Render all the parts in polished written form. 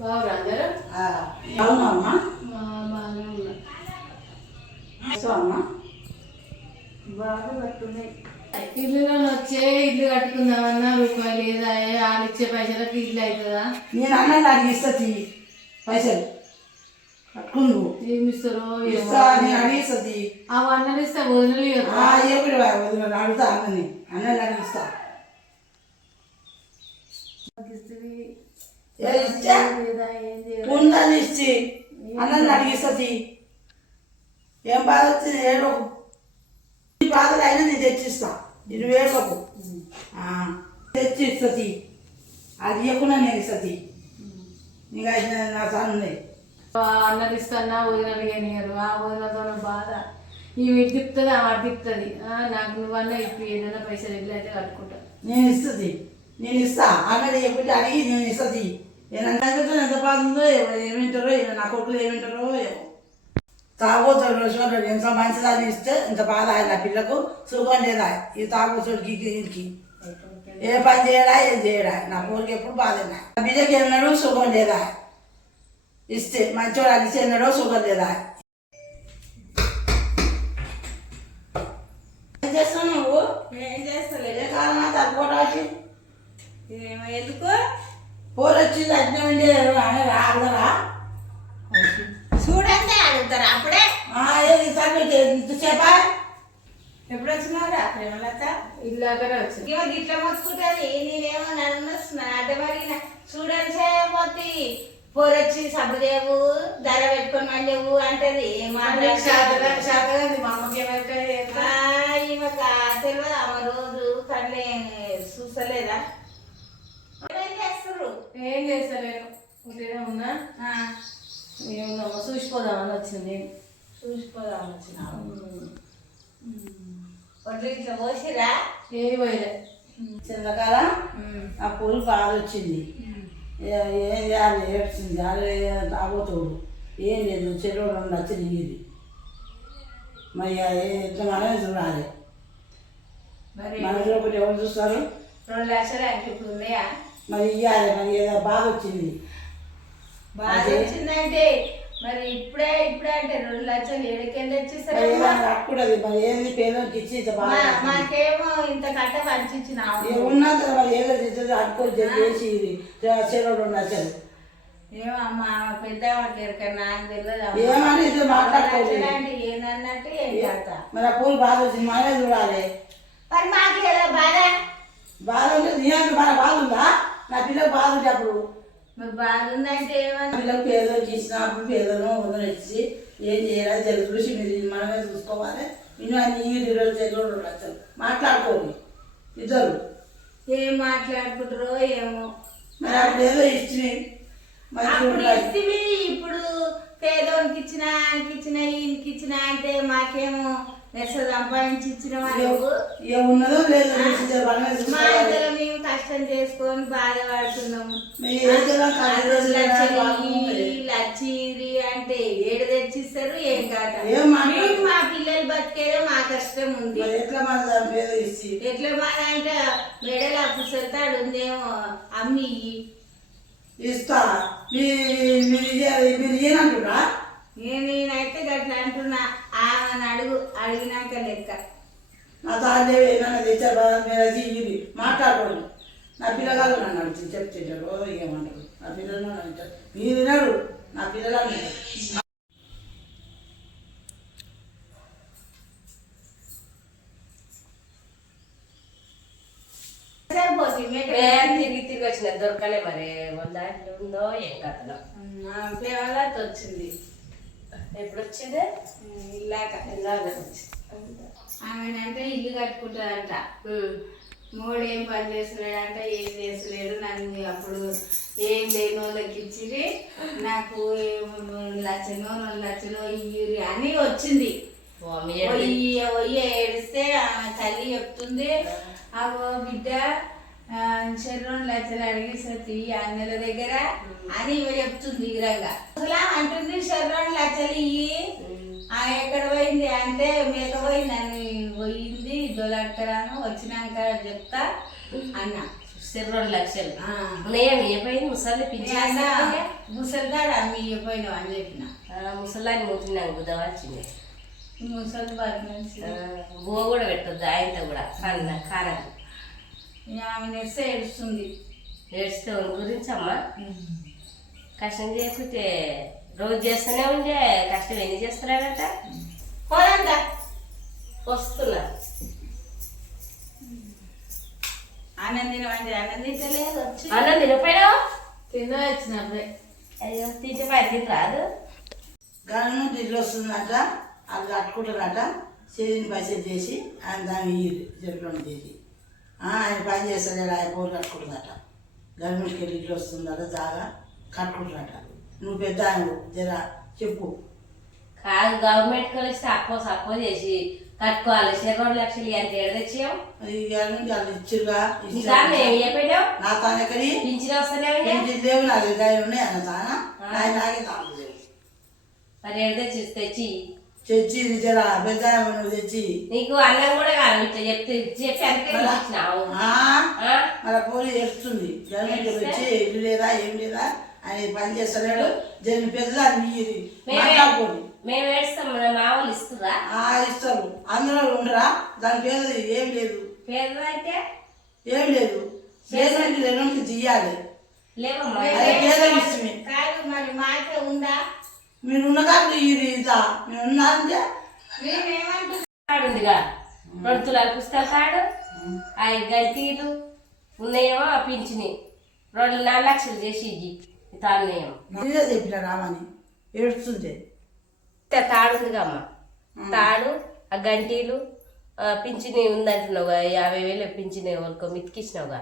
బాగురా అందరూ? అవునమ్మా. బాగానే ఉన్నా. అమ్మా బాగా కట్టున్నాయి. ఇల్లులో వచ్చే ఇల్లు కట్టుకుందామన్నా రూపాయలు లేదా వాళ్ళు ఇచ్చే పైసలకు ఇల్లు అవుతుందా? నేను అన్నది అడిగిస్తా పైసలు కట్టుకుందు ఏమిస్తారో నేను అడిగిస్తుంది. ఆ అన్నలు ఇస్తా వదిలి వదిలి అడుగుతా అన్నని అన్నది అడిగిస్తా. ఉందని ఇచ్చి అన్నది అడిగిస్తుంది. ఏం బాధ వచ్చింది ఏడో బాధలు అయినా నేను తెచ్చిస్తా. నేను వేడకు తెచ్చి ఇస్తుంది. అది ఇవ్వకుండా నేను ఇస్తుంది. నీకు అయిన నా సార్ ఉన్నాయి. అన్నది ఇస్తానా వదినలు కానియరు. ఆ వదినతో బాధ ఇవి తిప్పుతుంది ఆ మాట తిప్పుతుంది. నాకు నువ్వన్నా ఇప్పుడు ఏదైనా పైసలు ఇల్లు అయితే కట్టుకుంటా. నేను ఇస్తుంది. నేను ఇస్తా. అన్నది ఎప్పుడు అడిగి నేను ఇస్తుంది. నేను ఎంత బాధ ఉందో ఏమింటారో నా కొడుకులు ఏమింటారో ఏమో. తాగోతాడు రోజు ఎంత మంచిదాన్ని ఇస్తే ఇంత బాధ ఆయన పిల్లకు సుఖం లేదా. ఈ తాగోతుడికి వీరికి ఏ పని చేయడా ఏం చేయడా. నా ఊరికి ఎప్పుడు బాధైనా నా బిడ్డకి ఎన్నడూ సుఖం లేదా. ఇస్తే మంచోడు అడిగితే ఎన్నడో సుఖం లేదా. ఏం చేస్తావు నువ్వు? ఏం చేస్తలేదు. ఏ కాలం తగ్గుకోవడానికి ఎందుకు పోరు వచ్చింది అజ్ఞండి రాగలరా చూడండి అడుగుతారు అప్పుడే. చెప్పా ఎప్పుడు వచ్చినారా ప్రేమలత? ఇల్లు అక్కడ వచ్చింది. ఇవో గిట్ల మొత్తుకుంటుంది. నేనేమో నన్ను అంటే మరి చూడండి చేయబోతి పోరొచ్చి సబ్బుదేవు ధర పెట్టుకొని మళ్ళీవు అంటది. ఏం మాట్లాడుతుంది మా అమ్మకి ఈమెక తెలియదు. ఆమె రోజు కళ్ళే చూసలేదా? ఏం చేస్తారు? ఏం చేస్తలేను. ఉదయం ఉన్నా ఏముందమ్మా చూసిపోదామని వచ్చింది. చూసిపోదామని వచ్చిన ఒడ్లు ఇట్లా పోసిరా? ఏ పోయలే. చిన్నకాలం ఆ పూలు బాగా వచ్చింది. ఏం చేయాలి ఏడ్చింది. తాగోతోడు ఏం లేదు. చెరువు రెండు వచ్చింది ఇది. మరి ఎంత మనమే చూడాలి. మనలో ఒకటి ఎవరు చూస్తారు? 2 లక్షలు అంటే ఇప్పుడు ఉన్నాయా? మరి ఇవ్వాలి. మరి ఏదో బాధ వచ్చింది. బాధ వచ్చిందంటే మరి ఇప్పుడే అంటే 2 లక్షలు ఏడుకెళ్ళి తెచ్చిస్తారు. అక్కడది మరి ఏంది పేదోకి ఇచ్చి మాకేమో ఇంత కట్ట పంచిచ్చిన ఉన్నా మరి ఏదో అడుకోలు చేసి చెరువు రెండు వచ్చారు. ఏమో అమ్మ పెద్ద నాకు తెలియదు. ఏమని మాట్లాడుకోవాలి. ఏందన్నట్టు ఏం చేస్తా. మరి ఆ పూలు బాధ వచ్చింది. మనమే చూడాలి. మరి మాకు కదా బాధ. బాధ ఉంటే నీ అంటే మన బాధ ఉందా? నా పిల్లలకు బాధ ఉంటే అప్పుడు మరి బాధ ఉందంటే ఏమన్నా పిల్లలకు పేదలకు ఇచ్చినప్పుడు పేదలను వదిలేసి ఏం చేయాలి తెలుగు కృషి మీరు మనమే చూసుకోవాలి. నేను అన్ని 20 లక్షలు మాట్లాడుకోవాలి ఇద్దరు. ఏం మాట్లాడుకుంటారో ఏమో. మరి అప్పుడు ఏదో ఇచ్చి ఇప్పుడు పేదోనికి ఇచ్చిన ఆయనకి ఇచ్చిన ఈయనకి ఇచ్చిన అంటే మాకేమో నెస సంపాదించి ఇచ్చిన వాళ్ళు ఏమున్నదో లేదు. మా ఇద్దరు మేము కష్టం చేసుకొని బాధపడుతున్నాము. లచ్చిరి అంటే ఏడు తెచ్చిస్తారు. ఏం కాక మా పిల్లలు బతికేదో మా కష్టం ఉంది. ఎట్లా మన అంటే మెడలు అప్పు చెల్తాడు ఉందేమో అమ్మి ఇస్తా. మీరు ఏనంటున్నా? నేనైతే గట్లా అంటున్నా. ఆమెను అడిగినాక లెక్క. నా తాజేవి ఏమన్నా తెచ్చారు మీరు అది ఇది మాట్లాడకూడదు. నా పిల్లగాళ్ళు నన్ను అడుగుతుంది చెప్తుంటారు. ఏమంటారు నా పిల్లలు నన్ను అంటారు. మీరు వినరు. నా పిల్లలు అంటారు. తిరిగి వచ్చిన దొరకలే. మరి ఉందో ఏం కథలో వచ్చింది. ఎప్పుడు వచ్చింది? ఇలాగ ఆమెనంటే ఇల్లు కట్టుకుంటాడంట. మూడేం పని చేస్తున్నాడంట. ఏం చేస్తలేడు. నన్ను అప్పుడు ఏం లేని వాళ్ళకి ఇచ్చి నాకు 1 లక్షలో 2 లక్షలో ఇయ్యి అని వచ్చింది. ఏడిస్తే ఆమె తల్లి చెప్తుంది అగో బిడ్డ 2 లక్షలు అడిగేసరి అన్నల దగ్గర అని ఇవి చెప్తుంది. విధంగా అసలు అంటుంది 2 లక్షలు ఇయ్యి. ఎక్కడ పోయింది అంటే మేక పోయింది అని పోయింది. దొలక్కరాను వచ్చినాక చెప్తా అన్న. 2 లక్షలు ఆ. ఉన్నాయేమి ఇవ్వపోయింది ముసలి పింఛన్ ముసలిదాడు అమ్మి ఇవ్వపోయినావు అని చెప్పిన ముసలాన్ని ముట్టినాక బుద్ధం వచ్చింది ముసలి బాగా మంచి బువ్వ కూడా పెట్టొద్దు ఆయనతో కూడా కారం ఆమె నెస్తే ఏడుస్తుంది. ఏడ్స్తే గురించి అమ్మా కష్టం చేయకుంటే రోజు చేస్తూనే ఉండే కష్టం ఎన్ని చేస్తున్నాడంట పోదంట వస్తున్నా ఆనందిన అంటే ఆనందించలేదు వచ్చి అన్నం తినపోయావు తిన్నా వచ్చినప్పుడే అయ్యో తింటే మరి రాదు గవర్నమెంట్ నుండి ఇల్లు వస్తుందట అది కట్టుకుంటారట చేతిని పైసలు చేసి ఆయన దాన్ని జరుపులను చేసి ఆయన పని చేస్తాడు ఆయన పోరు కట్టుకుంటుందట గవర్నమెంట్కి వెళ్ళి ఇల్లు వస్తుందట జాగా కట్టుకుంటారట నువ్వు పెద్ద ఆయన జర చెప్పు కాదు గవర్నమెంట్ కలిస్తే అప్పో చేసి కట్టుకోవాలి 2 లక్షలు ఎంత ఏడు తెచ్చాం అది గవర్నమెంట్ వాళ్ళు ఇచ్చిర్రా మేము చెప్పాడు నా తాను ఎక్కడి పింఛన్ వస్తూనే ఉండే లేవు నాకు ఇరవై ఉన్నాయి అన్న తాన ఆయన నాకే తాను లేవు మరి ఏడు తెచ్చి తెచ్చి జర పెద్ద నువ్వు తెచ్చి నీకు అన్నం కూడా కాదు ఇట్లా చెప్పి అందుకే ఇచ్చినావు మళ్ళీ పోలీ చేస్తుంది గవర్నమెంట్ వచ్చి ఇల్లు లేదా ఏం లేదా ఆయన పని చేస్తున్నాడు జన పెద్ద మాట్లాడుకోండి మేము ఏడుస్తాం మన మా వాళ్ళు ఇస్తురా ఇస్తారు అందులో ఉండరా దాని పేరు ఏం లేదు పేద అంటే ఏం లేదు గవర్నమెంట్ రెండు తీయాలి లేవమ్మా అదే పేదలు ఇష్టమే కాదు మరి మాట ఉందా మీరు ఉన్నదా ఇదా మీరు ఉన్నారంటే ఉందిగా 2 తులాలు పుస్తకాలు కాడు 5 గంటీలు ఉన్నాయేమో పింఛని 4 లక్షలు చేసి ఇయ్యి తాళనేమో నేనే చెప్పిన రామని ఏడుస్తుంటే తాడు ఉందిగా అమ్మ తాడు ఆ గంటీలు పింఛని ఉందంటున్నావుగా 50,000 పింఛని వరకు మితికిచ్చినావుగా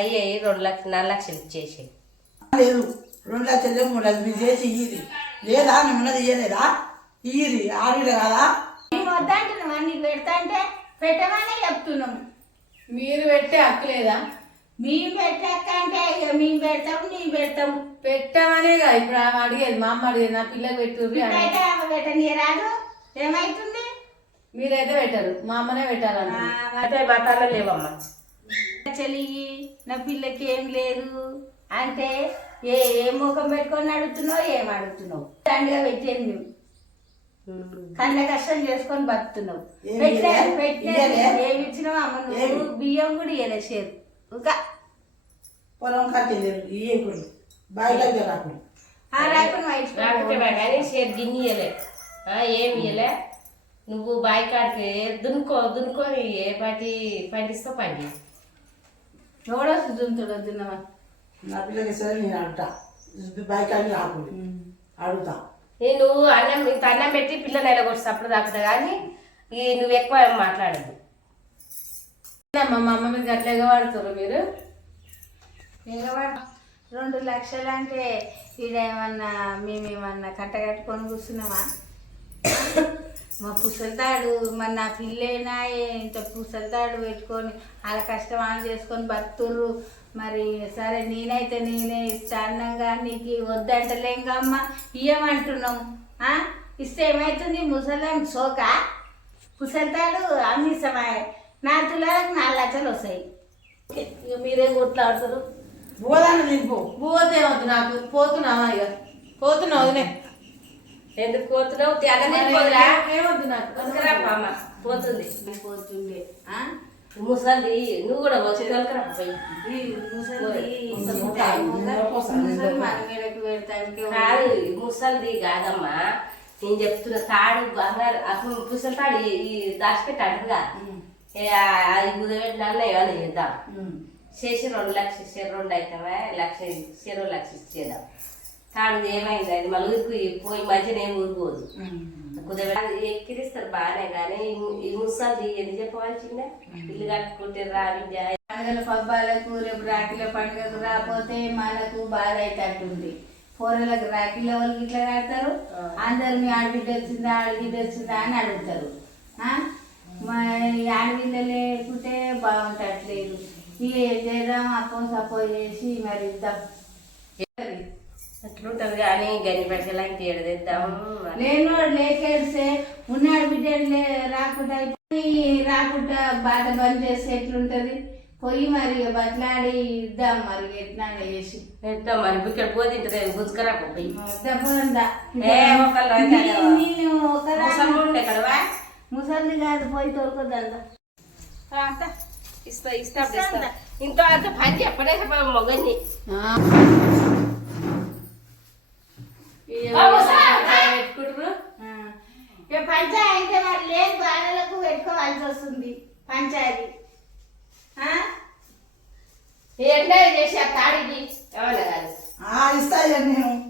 అయ్యే 4 లక్షలు ఇచ్చేసి లేదు 2 లక్షలు 3 లక్షలు మీరు చేసి ఇయ్యి లేదా నువ్వు ఉన్నది ఇయ్యలేదా ఇయ్యి ఆడలే కదా మేము వద్దంటున్నాం అన్ని పెడతా అంటే పెట్టమని చెప్తున్నాం. మీరు పెట్టే హక్కు లేదా? మేము పెట్టాక అంటే ఇక మేము పెడతాం నీవు పెడతాం పెట్టామనేగా ఇప్పుడు ఆమె అడిగేది, మా అమ్మ అడిగేది నా పిల్లకి పెట్టుర్రి అని. అయితే ఆమె పెట్టని రాదు ఏమైతుంది? మీరైతే పెట్టరు, మా అమ్మనే పెట్టాలంట. అయితే బతాలో లేవమ్మా చలి నా పిల్లకి ఏం లేదు అంటే ఏ ముఖం పెట్టుకొని అడుగుతున్నావు ఏం అడుగుతున్నావు? దండగా పెట్టేది మేము కళ్ళ కష్టం చేసుకొని బతుకుతున్నావు. ఏమి ఇచ్చినావు అమ్మ? నువ్వు బియ్యం కూడా ఇవ్వలే షేర్ ఇంకా పొలం కట్టలేదు ఇయ్యకుడు బయటకి రాకుండా కానీ షేర్ గిన్నె ఇయ్యలే ఏమి ఇయ్యలే. నువ్వు బాయ్ కాడికి దున్నుకొని ఏ పాటి పండిస్తావు పండి చూడొచ్చు దున్నుతాడు దున్నమా. నా పిల్లకి సరే నేను అడుగుతా బయటకి రాకుండా అడుగుతా. నేను ఇంత అన్నం పెట్టి పిల్లలు ఎలాగొచ్చి అప్పుడు తాకుతా కానీ నువ్వు ఎక్కువ మాట్లాడద్దు. మా అమ్మ మీద అట్లా ఎగవాడుతారు మీరు. 2 లక్షలు అంటే ఇదేమన్నా మేమేమన్నా కట్టగట్టుకొని కూర్చున్నామా? మా పుసలితాడు మరి నా పిల్లైనా ఇంత పుసలితాడు పెట్టుకొని వాళ్ళ కష్టం వాళ్ళు చేసుకొని బతుర్రు. మరి సరే నేనే ఇస్తా అన్నంగా నీకు వద్దంటలేంగా అమ్మ ఇయ్యమంటున్నాం. ఇస్తే ఏమవుతుంది? ముసలాం సోక పుసలితాడు అమ్మిస్తామా? 4 తులాలకు 4 లక్షలు వస్తాయి. ఇక మీరేం కొట్లాడుతారు? పోదాను నేను పోతే వద్దు నాకు, పోతున్నావా? ఇక పోతున్నావు వదిలే. ఎందుకు పోతున్నావు? ఏమొద్దు నాకు, పోతుంది పోతుండే ముసలి నువ్వు కూడా వచ్చి తొలకరా పోయి కాదు. ముసలిది కాదమ్మా నేను చెప్తున్నా. తాడు బంగారు అసలు ముసలి తాడు ఈ దాచిపెట్టాడుగా అది కుదబెట్టినా ఏమన్నా చేద్దాం చేసి 2 లక్షలు 2 అవుతావా 1 లక్ష ఇచ్చేద్దాం. తాడు ఏమైంది అది మళ్ళీ పోయి మధ్యన ఏం ఊరుకోదు కుదబెట్టి ఎక్కిరిస్తారు బాగానే. కానీ ఈ ముసలి ఎందుకు చెప్పవలసిందే? ఇల్లు కట్టుకుంటే పండుగల పబ్బాలకు రేపు రాఖీల పండుగకు రాకపోతే మనకు బాధ అవుతుంది. కూరలకు రాఖీల వాళ్ళకి ఇట్లా కడతారు. అందరు మీ ఆడబిడ్డ వచ్చిందా అని అడుగుతారు. మరి ఆడబిడ్డ లేకుంటే బాగుంటట్లేదు. ఏం చేద్దాం? అప్పో చేసి మరి ఇద్దాం. అట్లుంటది కానీ గని పెట్టలాంటి ఏడదిద్దాము. నేను లేకేస్తే ఉన్నాడు బిడ్డ రాకుండా బాధ బంద్ చేస్తే ఎట్లుంటది? పోయి మరి ఇక బట్లాడి ఇద్దాం మరి ఎట్లా చేసి ఎంత మరి ఇక్కడ పోతే ఇంటి గుంజుకరా పోయి దెబ్బలుందా నేను ముసలి కాదు పోయి తోలుకోద్దా ఇస్తా ఇస్తా ఇస్తా ఇంట్లో అంతా పని చెప్పడే మొగని పెట్టుకుంటారు. ఇక పంచాయతీ మరి లేని బాధలకు పెట్టుకోవాల్సి వస్తుంది పంచాయతీ ఎండ చేసి ఆ తాడికి ఏమన్నా కాదు ఇస్తా ఇక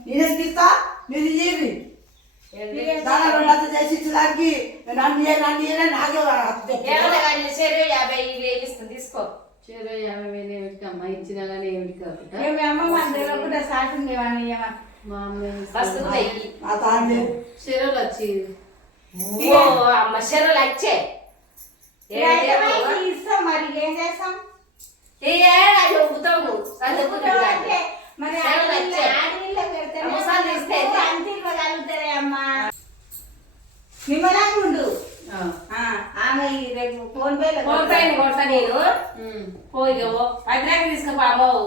నేనేసి ఇస్తా మీరు ఇయ్యండి దాని రెండు చేసి ఇచ్చడానికి నన్ను నాకే ఏమన్నా కానీ సరే 50,000 ఇస్తుంది తీసుకో. చెరో 50,000 ఏమిటికమ్మా ఇచ్చినా కానీ ఏమిటి కాకుండా మీ అమ్మ మన కూడా సాటుంది మా అమ్మ మస్తు ఉన్నాయి ఆ తాను చెరువులు వచ్చి అమ్మ చెరువులు వచ్చే ఇస్తాం మరి ఏం చేస్తాం ఊగుతావు నువ్వు అంటే మరి ఆడవిల్ల పెడితే అంతే ఇవ్వగలుగుతారే అమ్మా నిమ్మలాగా ఉండు ఆమె రేపు ఫోన్ పేలో కొడతా నేను పోయిగో అదిరాక తీసుకుపో అమ్మవు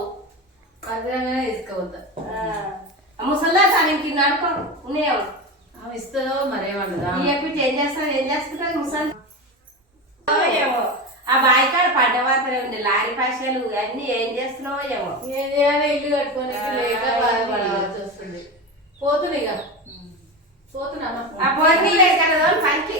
అదనంగానే తీసుకోవద్దా ముసల్లా సాయంకి నడుకో ఉన్నాయో ఆమె ఇస్తుందో మరేమన్నదా ఇవ్వకుంటే ఏం చేస్తున్నారు ముసలి ఏమో ఆ బాయికాడ పడ్డ మాత్రమే ఉంది లారీ పైసలు అన్ని ఏం చేస్తున్నావో ఏమో ఏం చేయాలి ఇల్లు కట్టుకొని లేక బాధపడాల్సి వస్తుంది పోతుంది ఇక పోతున్నా ఆ పోనీ పనికి